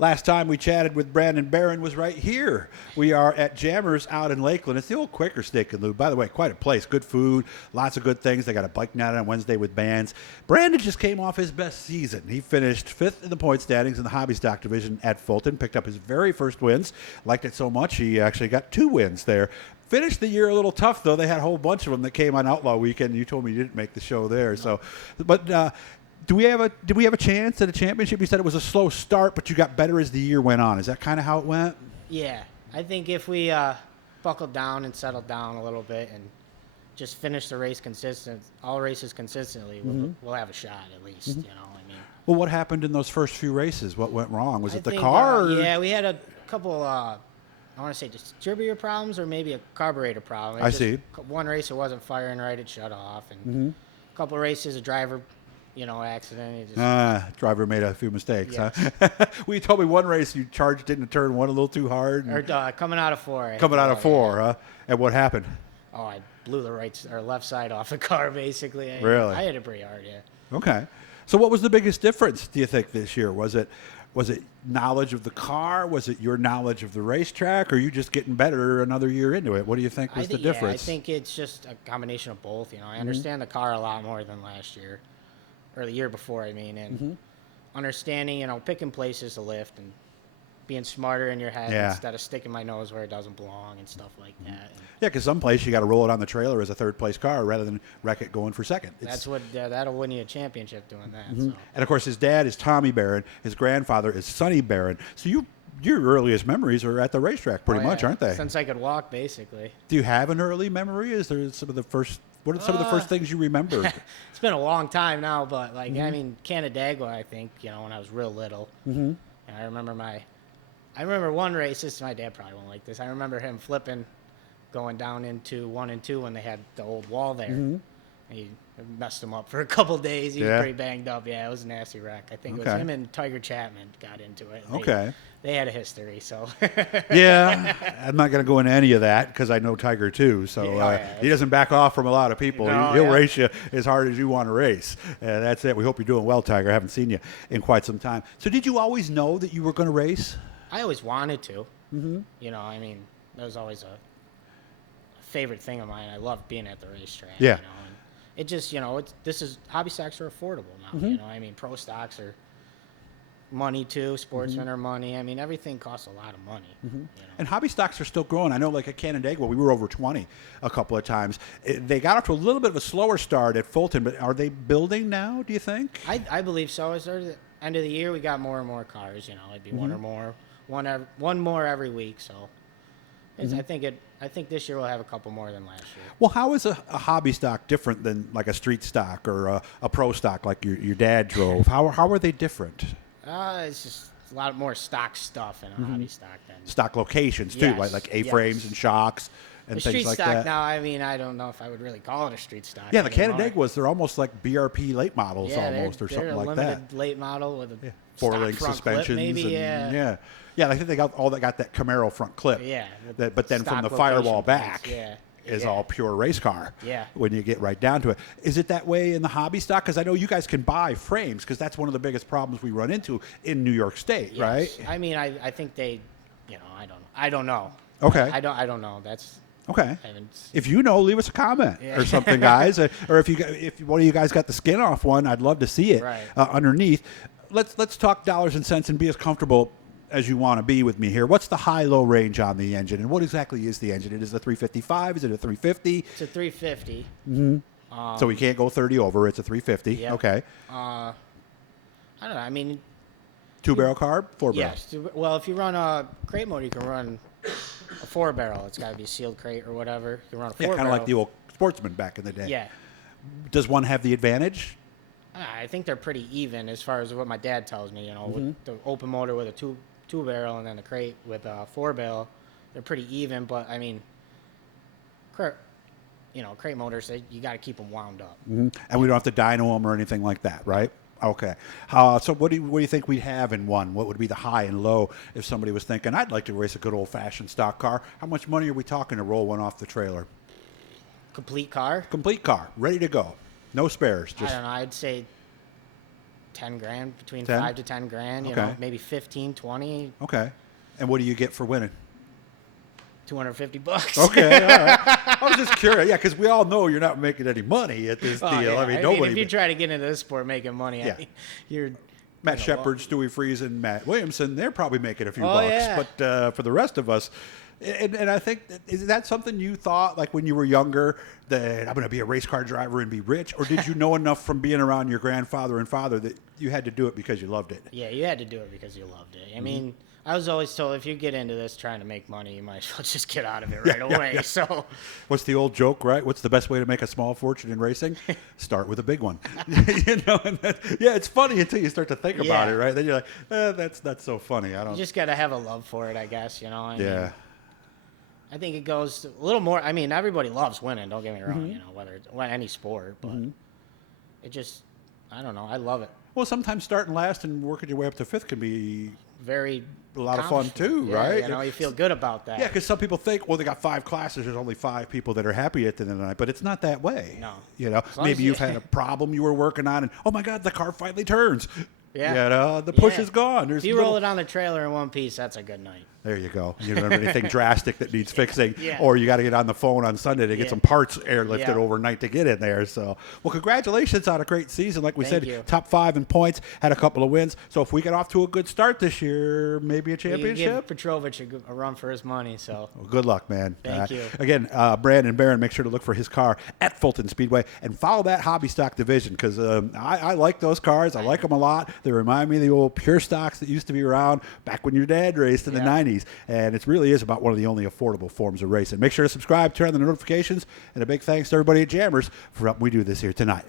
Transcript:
Last time we chatted with Brandon Barron was right here. We are at Jammers out in Lakeland. It's the old Quaker Steak and Lube. By the way, quite a place. Good food, lots of good things. They got a bike night on Wednesday with bands. Brandon just came off his best season. He finished 5th in the point standings in the hobby stock division at Fulton, picked up his very first wins. Liked it so much, he actually got 2 wins there. Finished the year a little tough, though. They had a whole bunch of them that came on Outlaw Weekend. You told me you didn't make the show there. So, but did we have a chance at a championship? You said it was a slow start, but you got better as the year went on. Is that kind of how it went? Yeah. I think if we buckled down and settled down a little bit and just finish the race all races consistently, we'll have a shot at least, you know. I mean, well, what happened in those first few races? What went wrong? Was it the car? Yeah, we had a couple I want to say distributor problems or maybe a carburetor problem. I see. One race it wasn't firing right, it shut off. And a couple of races, a driver, accident. Driver made a few mistakes, yes. Huh? Well, you told me one race you charged into turn 1 a little too hard. Or coming out of 4. Coming out of 4, huh? And what happened? Oh, I blew the left side off the car, basically. Really? I hit it pretty hard, yeah. Okay. So what was the biggest difference, do you think, this year? Was it knowledge of the car? Was it your knowledge of the racetrack? Or are you just getting better another year into it? What do you think was the difference? I think it's just a combination of both. I understand the car a lot more than last year, or the year before, and understanding, picking places to lift and being smarter in your head instead of sticking my nose where it doesn't belong and stuff like that. Yeah, because some place you got to roll it on the trailer as a third-place car rather than wreck it going for second. That'll win you a championship doing that. So. And, of course, his dad is Tommy Barron. His grandfather is Sonny Barron. So your earliest memories are at the racetrack pretty much, aren't they? Since I could walk, basically. Do you have an early memory? Is there some of the first – what are some of the first things you remember? It's been a long time now, but, I mean, Canandaigua, I think, when I was real little. And I remember one race. My dad probably won't like this. I remember him flipping, going down into 1 and 2 when they had the old wall there. He messed him up for a couple of days. He was pretty banged up. Yeah, it was a nasty wreck. I think it was him and Tiger Chapman got into it. They had a history, so. Yeah, I'm not going to go into any of that because I know Tiger too. So he doesn't back off from a lot of people. He'll race you as hard as you want to race. That's it. We hope you're doing well, Tiger. I haven't seen you in quite some time. So did you always know that you were going to race? I always wanted to. I mean, that was always a favorite thing of mine. I loved being at the racetrack. Yeah. And it just, hobby stocks are affordable now. I mean, pro stocks are money too. Sportsmen are money. I mean, everything costs a lot of money. And hobby stocks are still growing. I know, like at Canandaigua, we were over 20 a couple of times. They got off to a little bit of a slower start at Fulton, but are they building now, do you think? I believe so. As the end of the year, we got more and more cars. It'd be one or more. One more every week, so I think this year we'll have a couple more than last year. Well, how is a hobby stock different than like a street stock or a pro stock like your dad drove? How are they different? It's just a lot more stock stuff in a hobby stock than stock locations too, like A-frames and shocks and things like that. The street stock now, I mean, I don't know if I would really call it a street stock. Yeah, the Canandaiguas, they're almost like BRP late models almost or something like that. They're a limited late model with a 4-link suspensions. Clip maybe, yeah, I think they got that Camaro front clip. Yeah. But then from the firewall back. Yeah. Is all pure race car. Yeah. When you get right down to it. Is it that way in the hobby stock? Because I know you guys can buy frames because that's one of the biggest problems we run into in New York State, right? I mean, I think they, I don't know. Okay. I don't know. That's okay. If you know, leave us a comment or something, guys. Or if one of you guys got the skin off one, I'd love to see it underneath. Let's talk dollars and cents and be as comfortable as you want to be with me here. What's the high-low range on the engine, and what exactly is the engine? It is a 355? Is it a 350? It's a 350. So we can't go 30 over. It's a 350. Yep. Okay. I don't know. I mean, 2-barrel carb, 4-barrel. Yes. Well, if you run a crate motor, you can run a 4-barrel. It's got to be a sealed crate or whatever. You can run a 4-barrel. Yeah, kind of like the old Sportsman back in the day. Yeah. Does one have the advantage? I think they're pretty even as far as what my dad tells me. With the open motor with a two-barrel and then the crate with a 4-barrel, they're pretty even. But I mean, crate motors, you got to keep them wound up. And we don't have to dyno them or anything like that, right? Okay. So what do you think we'd have in one? What would be the high and low if somebody was thinking, I'd like to race a good old-fashioned stock car? How much money are we talking to roll one off the trailer? Complete car? Complete car, ready to go. No spares. I don't know. I'd say 10 grand, between 10? 5 to 10 grand, you Okay. know, maybe 15, 20, Okay. And what do you get for winning? $250. Okay, all right. I was just curious. Yeah, because we all know you're not making any money at this Oh, deal. yeah. I mean, nobody. if you try to get into this sport making money, Yeah. you're Matt you know, Shepard, Stewie Friesen, Matt Williamson, they're probably making a few Oh, bucks. yeah. But for the rest of us, and I think, is that something you thought, like when you were younger, that I'm going to be a race car driver and be rich? Or did you know enough from being around your grandfather and father that you had to do it because you loved it? Yeah, you had to do it because you loved it. Mm-hmm. I mean, I was always told if you get into this trying to make money, you might as well just get out of it right away. Yeah. So, What's the old joke, right? What's the best way to make a small fortune in racing? Start with a big one. You know, and yeah, it's funny until you start to think about Yeah. it, right? Then you're like, that's not so funny. I you don't. just got to have a love for it, I guess, you know. I Yeah. mean, I think it goes a little more. I mean, everybody loves winning, don't get me wrong, you know, whether it's any sport, but it just, I don't know, I love it. Well, sometimes starting last and working your way up to fifth can be Very a lot of fun too, yeah, right? You know, you feel good about that. Yeah, because some people think, well, they got 5 classes. There's only 5 people that are happy at the end of the night, but it's not that way. No. You know, long maybe as you- you've had a problem you were working on, and oh my God, the car finally turns. Yeah. You know, the push Yeah. is gone. There's If you little- roll it on the trailer in one piece, that's a good night. There you go. You don't have anything drastic that needs fixing, Yeah. or you got to get on the phone on Sunday to get Yeah. some parts airlifted Yeah. overnight to get in there. So, well, congratulations on a great season. Like we Thank said, you. top 5 in points, had a couple of wins. So if we get off to a good start this year, maybe a You championship. give Petrovich a run for his money, so. Well, good luck, man. Thank you. Again, Brandon Barron, make sure to look for his car at Fulton Speedway and follow that hobby stock division because I like those cars. I like them a lot. They remind me of the old pure stocks that used to be around back when your dad raced in the Yeah. 90s. And it really is about one of the only affordable forms of racing. Make sure to subscribe, turn on the notifications, and a big thanks to everybody at Jammers for helping we do this here tonight.